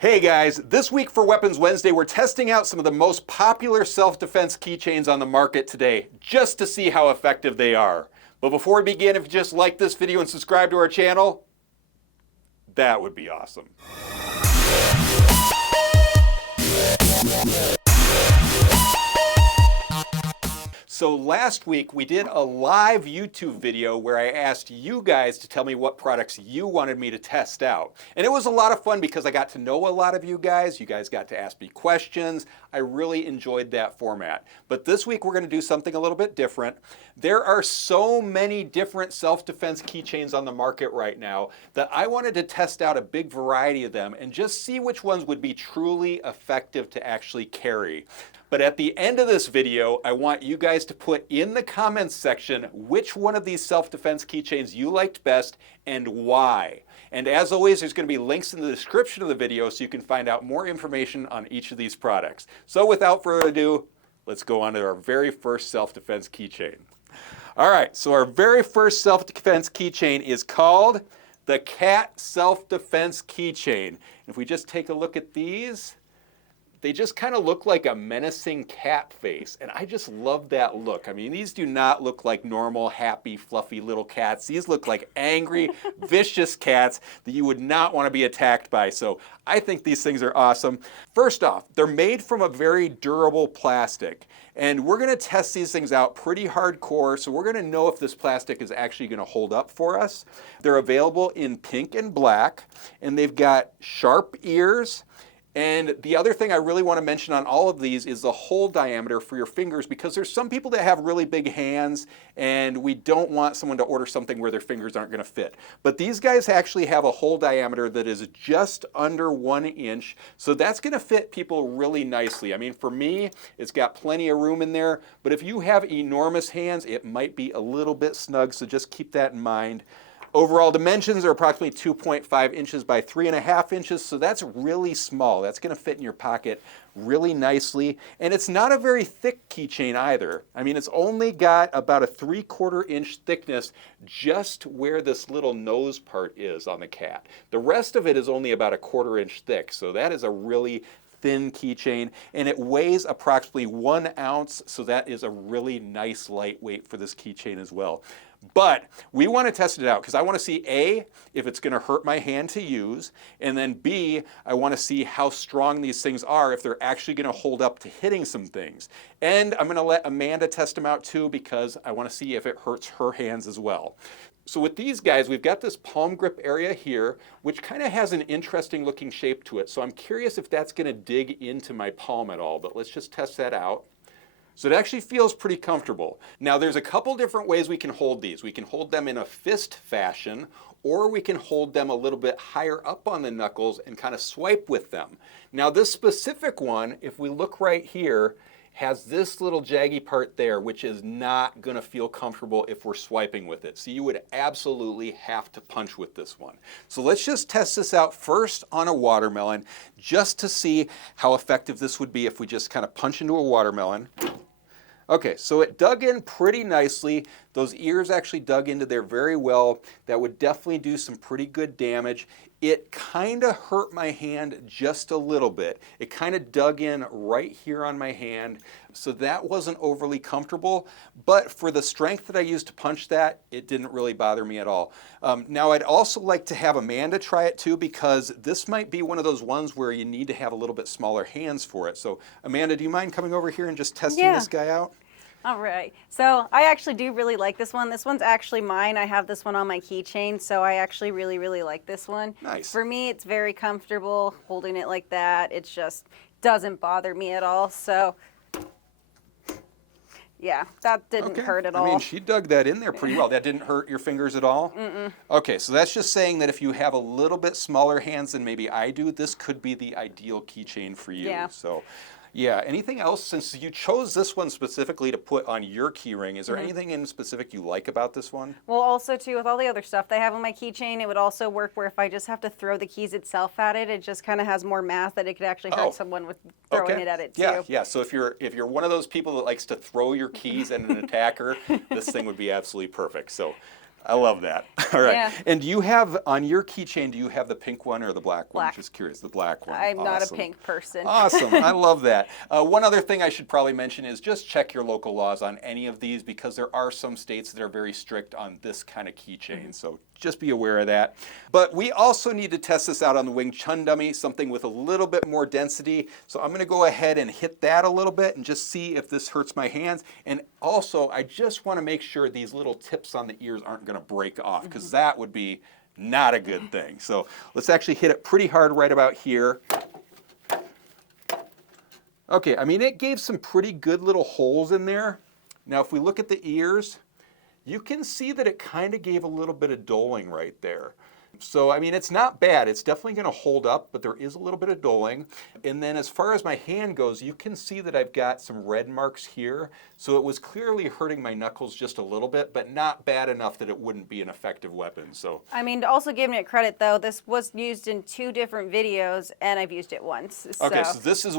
Hey guys, this week for Weapons Wednesday, we're testing out some of the most popular self-defense keychains on the market today, just to see how effective they are. But before we begin, if you just like this video and subscribe to our channel, that would be awesome. So last week we did a live YouTube video where I asked you guys to tell me what products you wanted me to test out. And it was a lot of fun because I got to know a lot of you guys. You guys got to ask me questions. I really enjoyed that format. But this week we're going to do something a little bit different. There are so many different self-defense keychains on the market right now that I wanted to test out a big variety of them and just see which ones would be truly effective to actually carry. But at the end of this video, I want you guys to put in the comments section which one of these self-defense keychains you liked best and why. And as always, there's going to be links in the description of the video so you can find out more information on each of these products. So without further ado, let's go on to our very first self-defense keychain. All right, so our very first self-defense keychain is called the Cat Self-Defense Keychain. If we just take a look at these, they just kind of look like a menacing cat face, and I just love that look. I mean, these do not look like normal, happy, fluffy little cats. These look like angry, vicious cats that you would not want to be attacked by, so I think these things are awesome. First off, they're made from a very durable plastic, and we're going to test these things out pretty hardcore, so we're going to know if this plastic is actually going to hold up for us. They're available in pink and black, and they've got sharp ears. And the other thing I really want to mention on all of these is the hole diameter for your fingers, because there's some people that have really big hands and we don't want someone to order something where their fingers aren't going to fit. But these guys actually have a hole diameter that is just under 1 inch, so that's going to fit people really nicely. I mean, for me, it's got plenty of room in there, but if you have enormous hands, it might be a little bit snug, so just keep that in mind. Overall dimensions are approximately 2.5 inches by 3.5 inches, so that's really small. That's going to fit in your pocket really nicely. And it's not a very thick keychain either. I mean, it's only got about a 3/4 inch thickness just where this little nose part is on the cat. The rest of it is only about a 1/4 inch thick, so that is a really thin keychain, and it weighs approximately 1 ounce, so that is a really nice lightweight for this keychain as well. But we want to test it out because I want to see A, if it's going to hurt my hand to use, and then B, I want to see how strong these things are, if they're actually going to hold up to hitting some things. And I'm going to let Amanda test them out too because I want to see if it hurts her hands as well. So with these guys, we've got this palm grip area here, which kind of has an interesting looking shape to it. So I'm curious if that's going to dig into my palm at all, but let's just test that out. So it actually feels pretty comfortable. Now there's a couple different ways we can hold these. We can hold them in a fist fashion, or we can hold them a little bit higher up on the knuckles and kind of swipe with them. Now this specific one, if we look right here, has this little jaggy part there, which is not going to feel comfortable if we're swiping with it. So you would absolutely have to punch with this one. So let's just test this out first on a watermelon, just to see how effective this would be if we just kind of punch into a watermelon. Okay, so it dug in pretty nicely. Those ears actually dug into there very well. That would definitely do some pretty good damage. It kind of hurt my hand just a little bit. It kind of dug in right here on my hand, so that wasn't overly comfortable. But for the strength that I used to punch that, it didn't really bother me at all. Now I'd also like to have Amanda try it too, because this might be one of those ones where you need to have a little bit smaller hands for it. So Amanda, do you mind coming over here and just testing this guy out? All right, so I actually do really like this one. This one's actually mine. I have this one on my keychain, so I actually really, really like this one. Nice. For me, it's very comfortable holding it like that. It just doesn't bother me at all, so yeah, that didn't hurt at all. I mean, she dug that in there pretty well. That didn't hurt your fingers at all? Mm-mm. Okay, so that's just saying that if you have a little bit smaller hands than maybe I do, this could be the ideal keychain for you. Yeah. So, yeah, anything else, since you chose this one specifically to put on your keyring, is there anything in specific you like about this one? Well, also too, with all the other stuff they have on my keychain, it would also work where if I just have to throw the keys itself at it, it just kind of has more mass that it could actually hurt someone with throwing it at it too. Yeah, yeah. So if you're one of those people that likes to throw your keys at an attacker, this thing would be absolutely perfect. So I love that. All right. Yeah. And do you have, on your keychain, do you have the pink one or the black one? Black. Just curious, the black one. I'm not a Awesome. pink person. Awesome. I love that. One other thing I should probably mention is just check your local laws on any of these, because there are some states that are very strict on this kind of keychain. So just be aware of that. But we also need to test this out on the Wing Chun dummy, something with a little bit more density. So I'm going to go ahead and hit that a little bit and just see if this hurts my hands. And also, I just want to make sure these little tips on the ears aren't going to break off, because that would be not a good thing. So let's actually hit it pretty hard right about here. Okay, I mean, it gave some pretty good little holes in there. Now, if we look at the ears, you can see that it kind of gave a little bit of doling right there. So, I mean, it's not bad. It's definitely going to hold up, but there is a little bit of doling. And then as far as my hand goes, you can see that I've got some red marks here. So it was clearly hurting my knuckles just a little bit, but not bad enough that it wouldn't be an effective weapon. So, I mean, to also give it credit, though, this was used in 2 different videos, and I've used it once. okay, so this is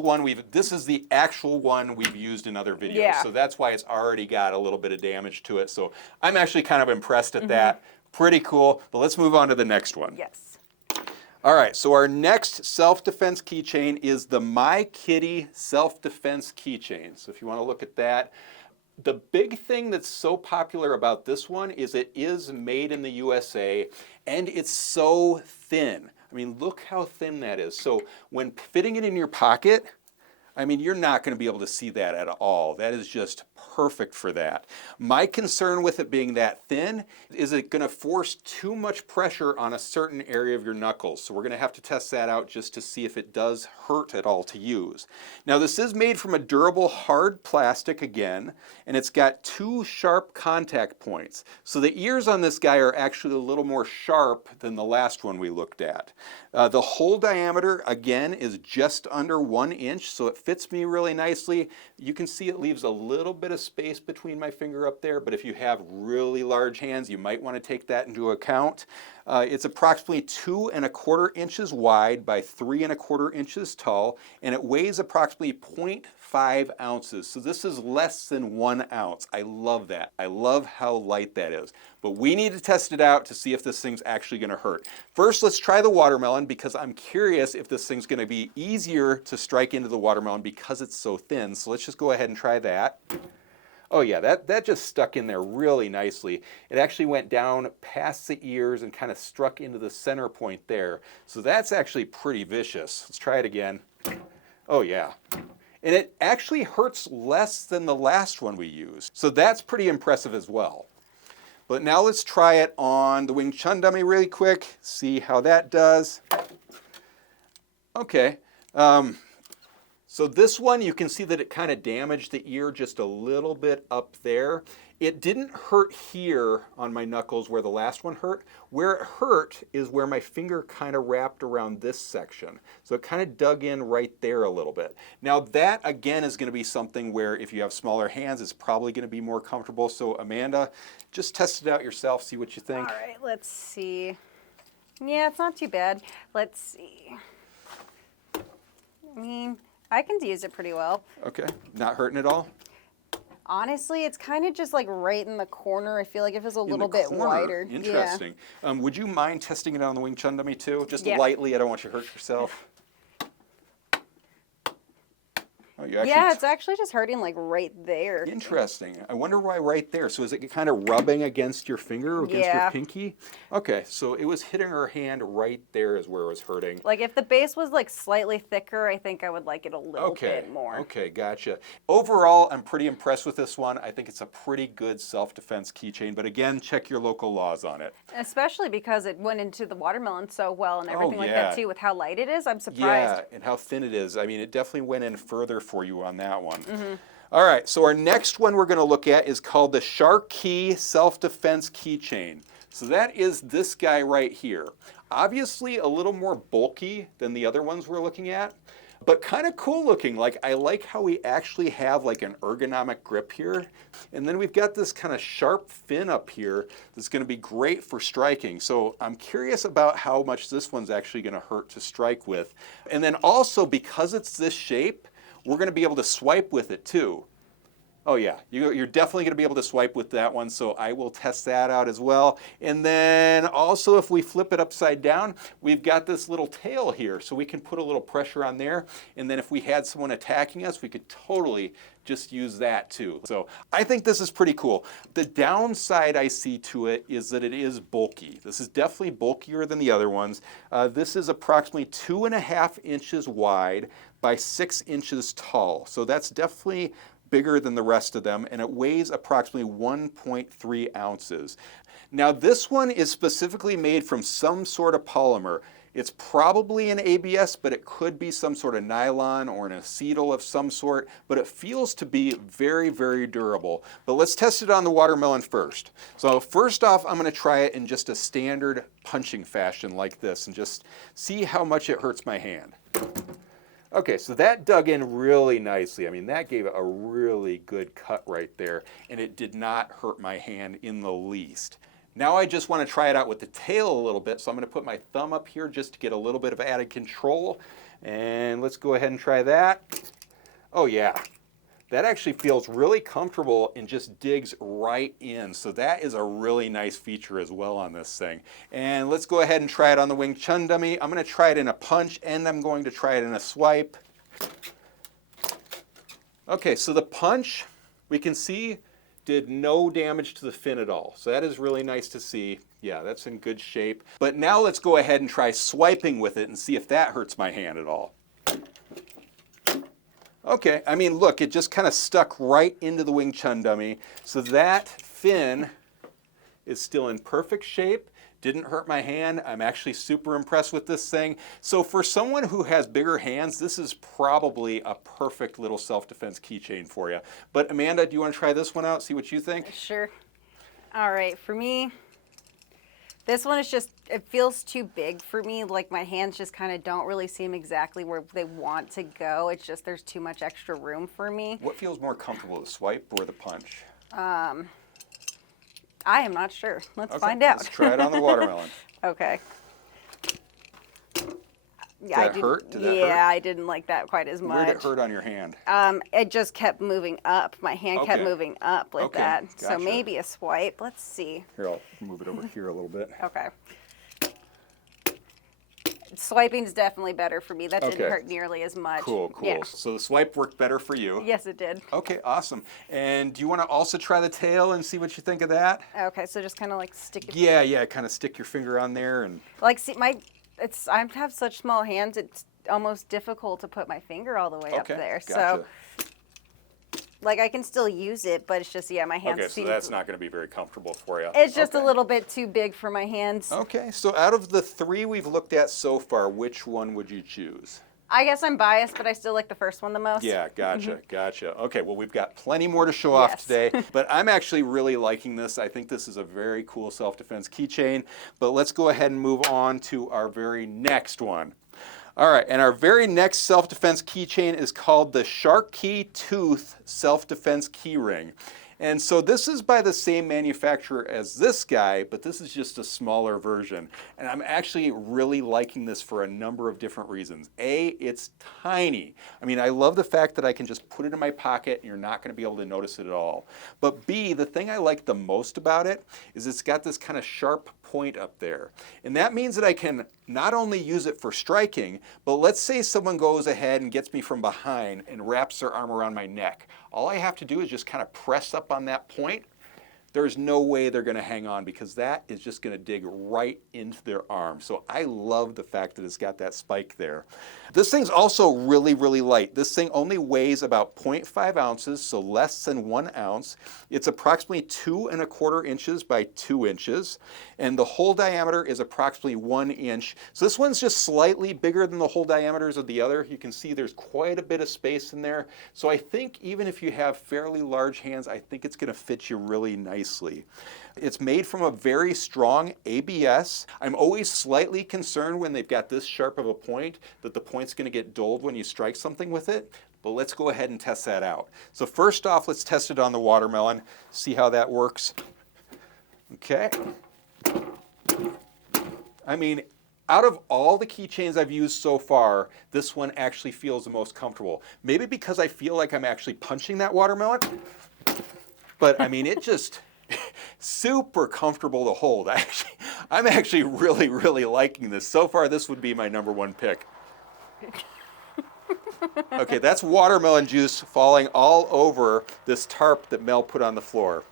this is the actual one we've used in other videos. Yeah. So that's why it's already got a little bit of damage to it. So I'm actually kind of impressed at that. Pretty cool. But let's move on to the next one. Yes. All right, so our next self-defense keychain is the My Kitty Self-Defense Keychain. So if you want to look at that, the big thing that's so popular about this one is it is made in the USA, and it's so thin. I mean, look how thin that is. So when fitting it in your pocket, I mean, you're not going to be able to see that at all. That is just perfect for that. My concern with it being that thin is it going to force too much pressure on a certain area of your knuckles. So we're going to have to test that out just to see if it does hurt at all to use. Now, this is made from a durable hard plastic again, and it's got 2 sharp contact points. So the ears on this guy are actually a little more sharp than the last one we looked at. The hole diameter, again, is just under 1 inch, so it fits me really nicely. You can see it leaves a little bit of space between my finger up there, but if you have really large hands, you might want to take that into account. It's approximately 2¼ inches wide by 3¼ inches tall, and it weighs approximately 0.5 ounces. So this is less than 1 ounce. I love that. I love how light that is. But we need to test it out to see if this thing's actually going to hurt. First, let's try the watermelon, because I'm curious if this thing's going to be easier to strike into the watermelon because it's so thin. So let's just go ahead and try that. Oh yeah, that just stuck in there really nicely. It actually went down past the ears and kind of struck into the center point there. So that's actually pretty vicious. Let's try it again. Oh yeah. And it actually hurts less than the last one we used. So that's pretty impressive as well. But now let's try it on the Wing Chun dummy really quick, see how that does. Okay. So this one, you can see that it kind of damaged the ear just a little bit up there. It didn't hurt here on my knuckles where the last one hurt. Where it hurt is where my finger kind of wrapped around this section. So it kind of dug in right there a little bit. Now that, again, is going to be something where if you have smaller hands, it's probably going to be more comfortable. So Amanda, just test it out yourself, see what you think. All right, let's see. Yeah, it's not too bad. Let's see. I mean, I can use it pretty well. Okay, not hurting at all? Honestly, it's kind of just like right in the corner. I feel like if it's a little bit wider. Interesting. Yeah. Would you mind testing it on the Wing Chun dummy too? Just Yeah. lightly, I don't want you to hurt yourself. Oh, you actually Yeah, it's actually just hurting like right there. Interesting. I wonder why right there. So is it kind of rubbing against your finger or against your pinky? Okay, so it was hitting her hand right there is where it was hurting. Like if the base was like slightly thicker, I think I would like it a little bit more. Okay, gotcha. Overall, I'm pretty impressed with this one. I think it's a pretty good self-defense keychain, but again, check your local laws on it. Especially because it went into the watermelon so well and everything like that too, with how light it is. I'm surprised. Yeah, and how thin it is. I mean, it definitely went in further for you on that one. All right, so our next one we're going to look at is called the Shar-Key Self-Defense Keychain. So that is this guy right here. Obviously a little more bulky than the other ones we're looking at, but kind of cool looking. Like, I like how we actually have like an ergonomic grip here. And then we've got this kind of sharp fin up here that's going to be great for striking. So I'm curious about how much this one's actually going to hurt to strike with. And then also, because it's this shape, we're going to be able to swipe with it too. Oh yeah, you're definitely going to be able to swipe with that one, so I will test that out as well. And then also if we flip it upside down, we've got this little tail here, so we can put a little pressure on there, and then if we had someone attacking us, we could totally just use that too. So I think this is pretty cool. The downside I see to it is that it is bulky. This is definitely bulkier than the other ones. This is approximately 2.5 inches wide by 6 inches tall, so that's definitely bigger than the rest of them, and it weighs approximately 1.3 ounces. Now this one is specifically made from some sort of polymer. It's probably an ABS, but it could be some sort of nylon or an acetal of some sort, but it feels to be very, very durable. But let's test it on the watermelon first. So first off, I'm gonna try it in just a standard punching fashion like this and just see how much it hurts my hand. Okay, so that dug in really nicely. I mean, that gave it a really good cut right there, and it did not hurt my hand in the least. Now I just want to try it out with the tail a little bit, so I'm going to put my thumb up here just to get a little bit of added control. And let's go ahead and try that. Oh yeah, that actually feels really comfortable and just digs right in. So that is a really nice feature as well on this thing. And let's go ahead and try it on the Wing Chun dummy. I'm going to try it in a punch, and I'm going to try it in a swipe. Okay, so the punch, we can see, did no damage to the fin at all. So that is really nice to see. Yeah, that's in good shape. But now let's go ahead and try swiping with it and see if that hurts my hand at all. Okay, I mean, look, it just kind of stuck right into the Wing Chun dummy. So that fin is still in perfect shape. Didn't hurt my hand. I'm actually super impressed with this thing. So for someone who has bigger hands, this is probably a perfect little self-defense keychain for you. But Amanda, do you want to try this one out, see what you think? Sure. All right, for me, this one is just, it feels too big for me. Like my hands just kind of don't really seem exactly where they want to go. It's just there's too much extra room for me. What feels more comfortable, the swipe or the punch? I am not sure. Let's find out. Let's try it on the watermelon. Okay. Yeah, Did that hurt? I didn't like that quite as much. Where did it hurt on your hand? It just kept moving up. My hand kept moving up like that. Gotcha. So maybe a swipe. Let's see. Here, I'll move it over here a little bit. Okay. Swiping is definitely better for me. That didn't hurt nearly as much. Cool. Yeah. So the swipe worked better for you. Yes, it did. Okay, awesome. And do you want to also try the tail and see what you think of that? Okay, so just kind of like stick it. Yeah, kind of stick your finger on there and. Like, see, I have such small hands. It's almost difficult to put my finger all the way up there. Gotcha. So, like, I can still use it, but it's just, my hands. Okay, so that's not going to be very comfortable for you. It's just a little bit too big for my hands. Okay, so out of the 3 we've looked at so far, which one would you choose? I guess I'm biased, but I still like the first one the most. Yeah, gotcha. Okay, well, we've got plenty more to show off today, but I'm actually really liking this. I think this is a very cool self-defense keychain, but let's go ahead and move on to our very next one. All right, and our very next self-defense keychain is called the Shar-Key Tooth Self-Defense Keyring. And so this is by the same manufacturer as this guy, but this is just a smaller version. And I'm actually really liking this for a number of different reasons. A, it's tiny. I mean, I love the fact that I can just put it in my pocket and you're not going to be able to notice it at all. But B, the thing I like the most about it is it's got this kind of sharp point up there. And that means that I can not only use it for striking, but let's say someone goes ahead and gets me from behind and wraps their arm around my neck. All I have to do is just kind of press up on that point. There's no way they're going to hang on because that is just going to dig right into their arm. So I love the fact that it's got that spike there. This thing's also really, really light. This thing only weighs about 0.5 ounces, so less than 1 ounce. It's approximately 2¼ inches by 2 inches, and the hole diameter is approximately 1 inch. So this one's just slightly bigger than the hole diameters of the other. You can see there's quite a bit of space in there. So I think even if you have fairly large hands, I think it's going to fit you really nicely. It's made from a very strong ABS. I'm always slightly concerned when they've got this sharp of a point that the point's going to get dulled when you strike something with it, but let's go ahead and test that out. So first off, let's test it on the watermelon, see how that works. Okay. I mean, Out of all the keychains I've used so far, this one actually feels the most comfortable. Maybe because I feel like I'm actually punching that watermelon, but I mean, it just super comfortable to hold. I'm actually really, really liking this. So far, this would be my #1 pick. Okay, that's watermelon juice falling all over this tarp that Mel put on the floor.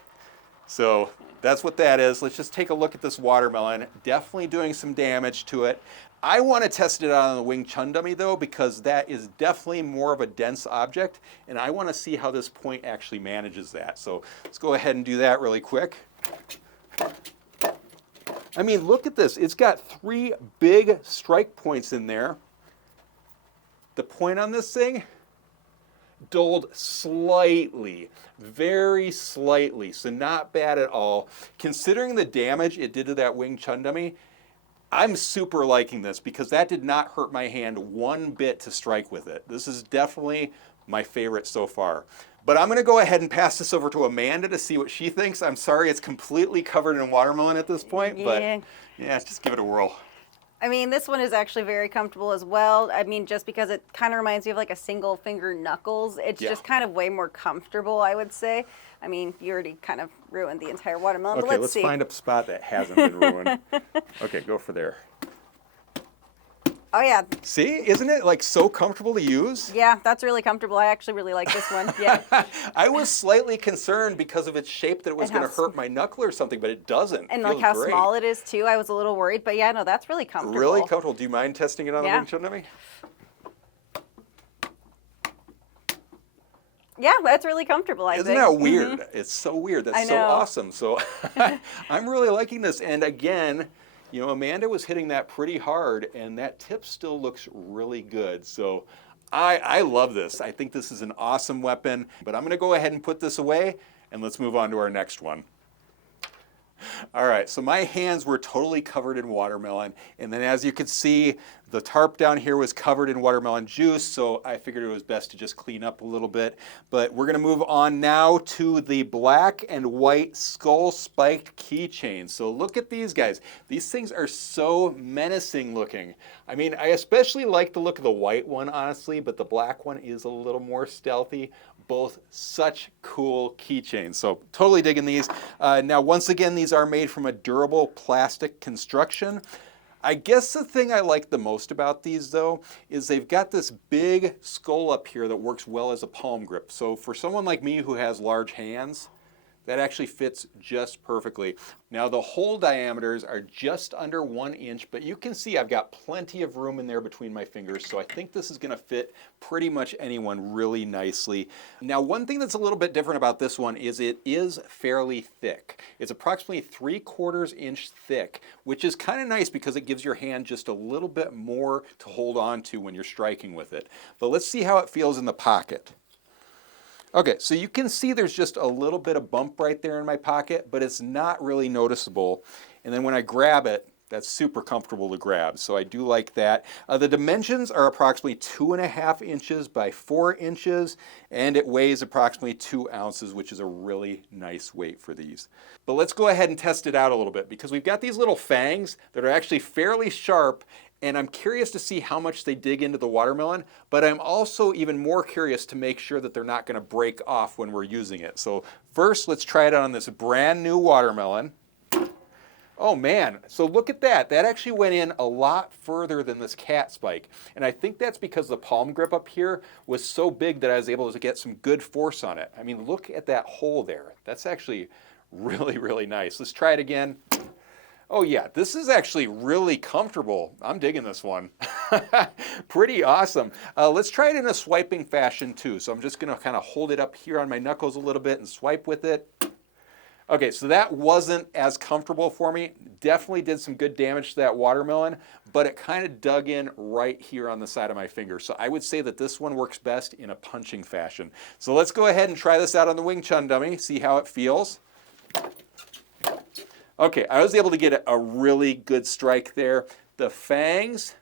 So that's what that is. Let's just take a look at this watermelon. Definitely doing some damage to it. I want to test it out on the Wing Chun dummy though, because that is definitely more of a dense object, and I want to see how this point actually manages that. So let's go ahead and do that really quick. I mean, look at this. It's got 3 big strike points in there. The point on this thing, dulled slightly, very slightly, so not bad at all. Considering the damage it did to that Wing Chun dummy, I'm super liking this because that did not hurt my hand one bit to strike with it. This is definitely my favorite so far. But I'm gonna go ahead and pass this over to Amanda to see what she thinks. I'm sorry it's completely covered in watermelon at this point, but yeah, just give it a whirl. I mean, this one is actually very comfortable as well. I mean, just because it kind of reminds me of like a single finger knuckles. It's just kind of way more comfortable, I would say. I mean, you already kind of ruined the entire watermelon, Okay, but let's see. find a spot that hasn't been ruined. Okay, go for there. Oh yeah. See, isn't it like so comfortable to use? Yeah, that's really comfortable. I actually really like this one. Yeah. I was slightly concerned because of its shape that it was going to hurt my knuckle or something, but it doesn't. And it like feels how great. small it is too. I was a little worried, but yeah, no, that's really comfortable. Really comfortable. Do you mind testing it on the Wing Chun dummy? Yeah, that's really comfortable, I Isn't think. that weird? It's so weird. That's I so know. awesome. So I'm really liking this. And again, you know, Amanda was hitting that pretty hard, and that tip still looks really good. So I love this. I think this is an awesome weapon. But I'm going to go ahead and put this away, and let's move on to our next one. All right, so my hands were totally covered in watermelon, and then as you can see, the tarp down here was covered in watermelon juice, so I figured it was best to just clean up a little bit. But we're gonna move on now to the black and white skull spiked keychains. So look at these guys. These things are so menacing looking. I mean, I especially like the look of the white one, honestly, but the black one is a little more stealthy. Both such cool keychains. So totally digging these. Now, once again, these are made from a durable plastic construction. I guess the thing I like the most about these though, is they've got this big skull up here that works well as a palm grip. So for someone like me who has large hands, that actually fits just perfectly. Now the hole diameters are just under 1 inch, but you can see I've got plenty of room in there between my fingers, so I think this is gonna fit pretty much anyone really nicely. Now one thing that's a little bit different about this one is it is fairly thick. It's approximately 3/4 inch thick, which is kind of nice because it gives your hand just a little bit more to hold on to when you're striking with it. But let's see how it feels in the pocket. Okay, so you can see there's just a little bit of bump right there in my pocket, but it's not really noticeable. And then when I grab it, that's super comfortable to grab, so I do like that. The dimensions are approximately 2.5 inches by 4 inches, and it weighs approximately 2 ounces, which is a really nice weight for these. But let's go ahead and test it out a little bit, because we've got these little fangs that are actually fairly sharp, and I'm curious to see how much they dig into the watermelon, but I'm also even more curious to make sure that they're not gonna break off when we're using it. So first, let's try it on this brand new watermelon. Oh man, so look at that. That actually went in a lot further than this cat spike. And I think that's because the palm grip up here was so big that I was able to get some good force on it. I mean, look at that hole there. That's actually really, really nice. Let's try it again. Oh yeah, this is actually really comfortable. I'm digging this one. Pretty awesome. Let's try it in a swiping fashion too. So I'm just gonna kind of hold it up here on my knuckles a little bit and swipe with it. Okay, so that wasn't as comfortable for me. Definitely did some good damage to that watermelon, but it kind of dug in right here on the side of my finger. So I would say that this one works best in a punching fashion. So let's go ahead and try this out on the Wing Chun dummy, see how it feels. Okay, I was able to get a really good strike there. The fangs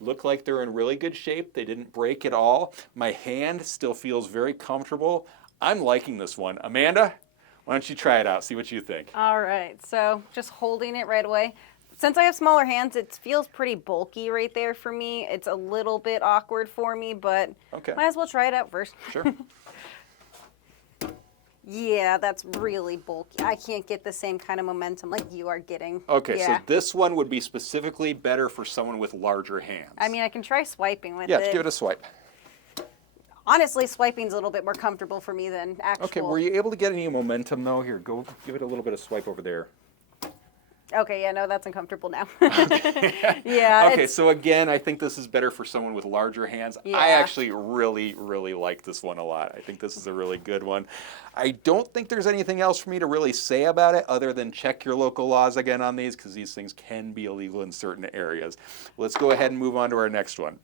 look like they're in really good shape. They didn't break at all. My hand still feels very comfortable. I'm liking this one. Amanda, why don't you try it out, see what you think. All right, so just holding it right away. since I have smaller hands, it feels pretty bulky right there for me. It's a little bit awkward for me, but Okay. might as well try it out first. Sure. Yeah, that's really bulky. I can't get the same kind of momentum like you are getting. Okay, yeah. so this one would be specifically better for someone with larger hands. I mean, I can try swiping with yeah, it. give it a swipe. Honestly, swiping's a little bit more comfortable for me than actual. Okay, were you able to get any momentum though? Here, go give it a little bit of swipe over there. Okay, yeah, no, that's uncomfortable now. Yeah. Okay, so again, I think this is better for someone with larger hands. Yeah. I actually really, really like this one a lot. I think this is a really good one. I don't think there's anything else for me to really say about it other than check your local laws again on these, because these things can be illegal in certain areas. Let's go ahead and move on to our next one.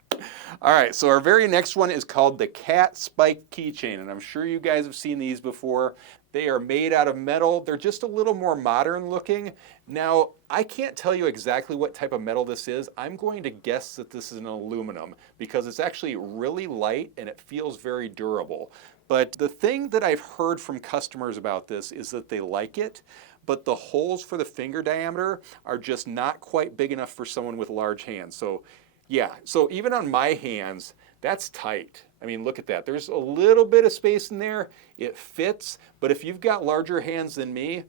All right, so our very next one is called the Cat Spike Keychain, and I'm sure you guys have seen these before. They are made out of metal. They're just a little more modern looking. Now, I can't tell you exactly what type of metal this is. I'm going to guess that this is an aluminum because it's actually really light and it feels very durable. But the thing that I've heard from customers about this is that they like it, but the holes for the finger diameter are just not quite big enough for someone with large hands. So yeah, so even on my hands, that's tight. I mean, look at that. There's a little bit of space in there. It fits, but if you've got larger hands than me,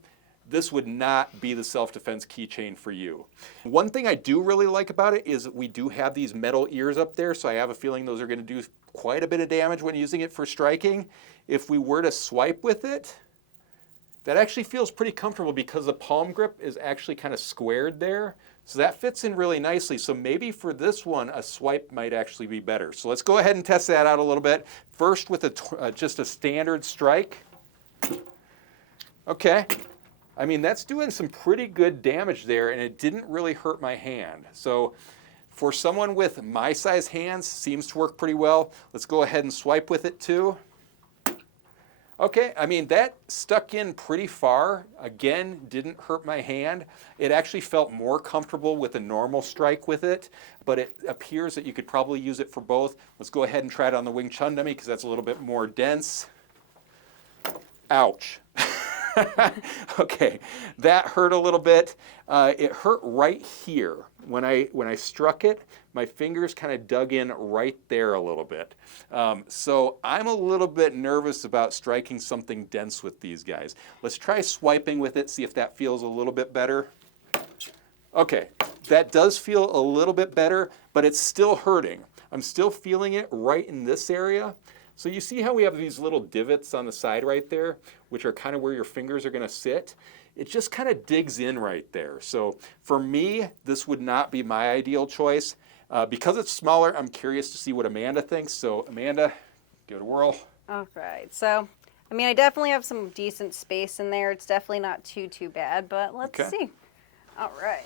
this would not be the Self-Defense Keychain for you. One thing I do really like about it is that we do have these metal ears up there, so I have a feeling those are going to do quite a bit of damage when using it for striking. If we were to swipe with it, that actually feels pretty comfortable because the palm grip is actually kind of squared there. So that fits in really nicely. So maybe for this one, a swipe might actually be better. So let's go ahead and test that out a little bit. First with just a standard strike. Okay. I mean, that's doing some pretty good damage there, and it didn't really hurt my hand. So for someone with my size hands, seems to work pretty well. Let's go ahead and swipe with it too. Okay, I mean, that stuck in pretty far. Again, didn't hurt my hand. It actually felt more comfortable with a normal strike with it, but it appears that you could probably use it for both. Let's go ahead and try it on the Wing Chun dummy because that's a little bit more dense. Ouch. Okay, that hurt a little bit. It hurt right here. When I struck it, my fingers kind of dug in right there a little bit. So I'm a little bit nervous about striking something dense with these guys. Let's try swiping with it, see if that feels a little bit better. Okay, that does feel a little bit better, but it's still hurting. I'm still feeling it right in this area. So you see how we have these little divots on the side right there, which are kind of where your fingers are going to sit? It just kind of digs in right there. So for me, this would not be my ideal choice. Because it's smaller, I'm curious to see what Amanda thinks. So Amanda, give it a whirl. All right. So, I mean, I definitely have some decent space in there. It's definitely not too bad, but let's see. All right.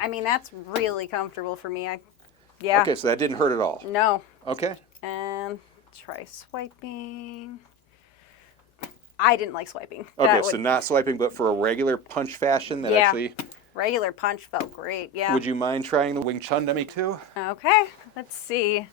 I mean, that's really comfortable for me. Yeah. Okay, so that didn't hurt at all. No. Okay. And try swiping. I didn't like swiping. Okay, so not swiping, but for a regular punch fashion that actually... Regular punch felt great, yeah. Would you mind trying the Wing Chun dummy too? Okay, let's see.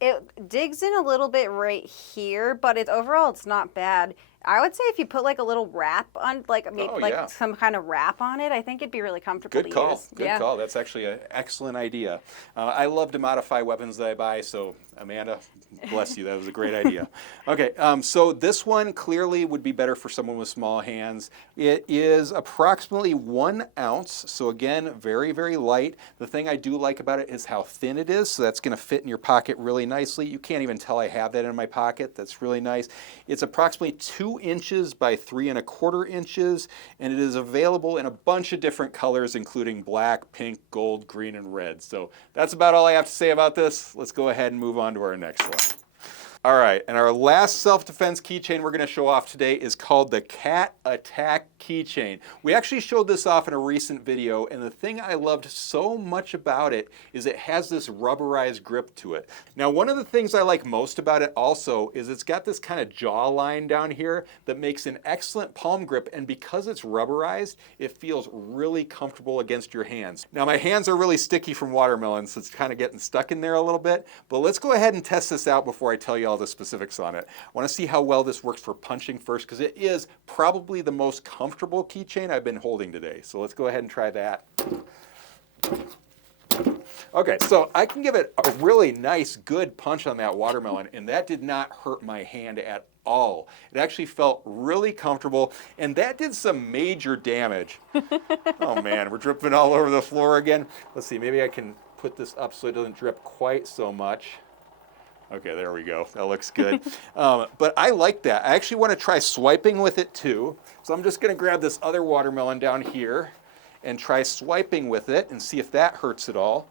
It digs in a little bit right here, but overall it's not bad. I would say if you put like a little wrap on, like maybe some kind of wrap on it, I think it'd be really comfortable to use. Good call. That's actually an excellent idea. I love to modify weapons that I buy, so Amanda, bless you. That was a great idea. Okay, so this one clearly would be better for someone with small hands. It is approximately 1 ounce, so again, very, very light. The thing I do like about it is how thin it is, so that's going to fit in your pocket really nicely. You can't even tell I have that in my pocket. That's really nice. It's approximately 2 inches by 3 1/4 inches, and it is available in a bunch of different colors, including black, pink, gold, green, and red. So that's about all I have to say about this. Let's go ahead and move on to our next one. All right, and our last self-defense keychain we're going to show off today is called the Cat Attack Keychain. We actually showed this off in a recent video, and the thing I loved so much about it is it has this rubberized grip to it. Now, one of the things I like most about it also is it's got this kind of jaw line down here that makes an excellent palm grip, and because it's rubberized, it feels really comfortable against your hands. Now, my hands are really sticky from watermelon, so it's kind of getting stuck in there a little bit, but let's go ahead and test this out before I tell you all the specifics on it. I want to see how well this works for punching first, because it is probably the most comfortable keychain I've been holding today. So let's go ahead and try that. Okay, so I can give it a really nice, good punch on that watermelon, and that did not hurt my hand at all. It actually felt really comfortable, and that did some major damage. Oh man, we're dripping all over the floor again. Let's see, maybe I can put this up so it doesn't drip quite so much. Okay, there we go. That looks good. But I like that. I actually want to try swiping with it too. So I'm just going to grab this other watermelon down here and try swiping with it and see if that hurts at all.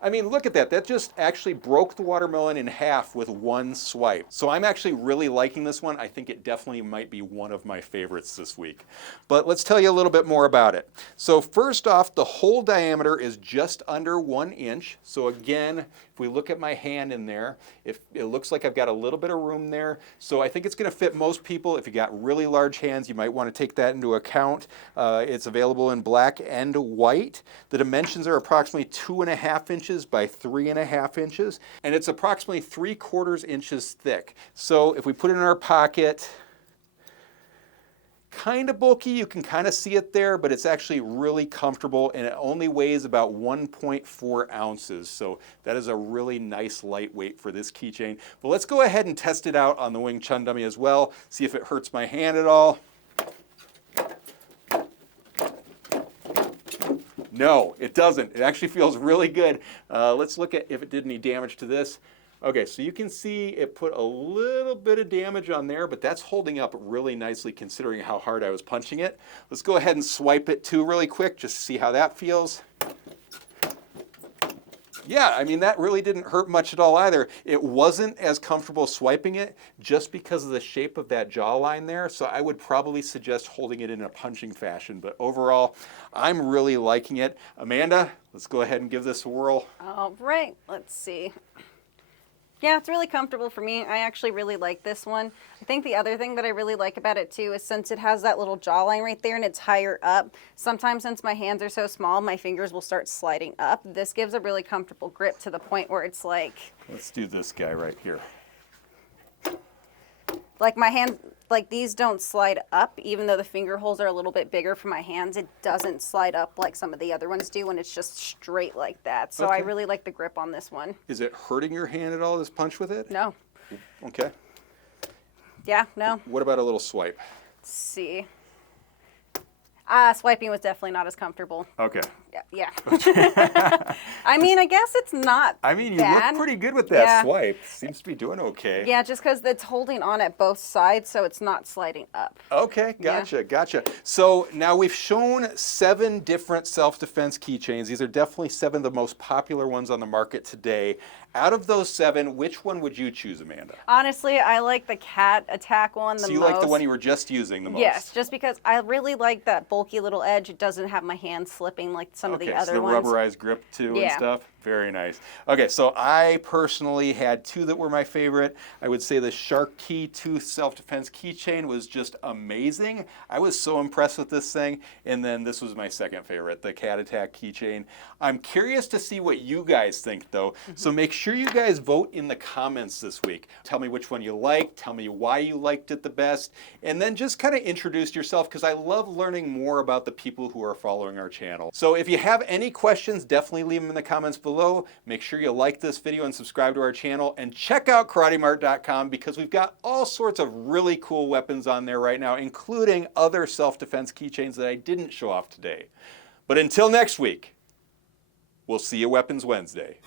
I mean, look at that. That just actually broke the watermelon in half with one swipe. So I'm actually really liking this one. I think it definitely might be one of my favorites this week. But let's tell you a little bit more about it. So first off, the hole diameter is just under 1 inch. So again, if we look at my hand in there, it looks like I've got a little bit of room there. So I think it's going to fit most people. If you got really large hands, you might want to take that into account. It's available in black and white. The dimensions are approximately 2.5 inches by 3.5 inches, and it's approximately 3/4 inches thick. So if we put it in our pocket, kind of bulky, you can kind of see it there, but it's actually really comfortable, and it only weighs about 1.4 ounces. So that is a really nice lightweight for this keychain. But let's go ahead and test it out on the Wing Chun dummy as well, see if it hurts my hand at all. No, it doesn't. It actually feels really good. Let's look at if it did any damage to this. Okay, so you can see it put a little bit of damage on there, but that's holding up really nicely considering how hard I was punching it. Let's go ahead and swipe it too really quick just to see how that feels. Yeah, I mean, that really didn't hurt much at all either. It wasn't as comfortable swiping it just because of the shape of that jawline there, so I would probably suggest holding it in a punching fashion. But overall, I'm really liking it. Amanda, let's go ahead and give this a whirl. All right, let's see. Yeah, it's really comfortable for me. I actually really like this one. I think the other thing that I really like about it too is since it has that little jawline right there and it's higher up, sometimes since my hands are so small, my fingers will start sliding up. This gives a really comfortable grip to the point where it's like... Let's do this guy right here. Like my hand, like these don't slide up, even though the finger holes are a little bit bigger for my hands. It doesn't slide up like some of the other ones do when it's just straight like that. So I really like the grip on this one. Is it hurting your hand at all, this punch with it? No. Okay. Yeah, no. What about a little swipe? Let's see. Swiping was definitely not as comfortable. Okay. Yeah. I mean, I guess it's not I mean, you bad. look pretty good with that Yeah. swipe. Seems to be doing okay. Yeah, just because it's holding on at both sides, so it's not sliding up. Okay, gotcha. So now we've shown 7 different self-defense keychains. These are definitely 7 of the most popular ones on the market today. Out of those 7, which one would you choose, Amanda? Honestly, I like the cat attack one the most. So you like the one you were just using the most? Yes, just because I really like that bulky little edge. It doesn't have my hand slipping like some of the other so the ones. rubberized grip too and Yeah. stuff. Very nice. Okay, so I personally had 2 that were my favorite. I would say the Shar-Key tooth self-defense keychain was just amazing. I was so impressed with this thing. And then this was my second favorite, the cat attack keychain. I'm curious to see what you guys think though. So make sure you guys vote in the comments this week. Tell me which one you liked, tell me why you liked it the best, and then just kind of introduce yourself because I love learning more about the people who are following our channel. So if you have any questions, definitely leave them in the comments below. Make sure you like this video and subscribe to our channel and check out KarateMart.com because we've got all sorts of really cool weapons on there right now, including other self-defense keychains that I didn't show off today. But until next week, we'll see you Weapons Wednesday.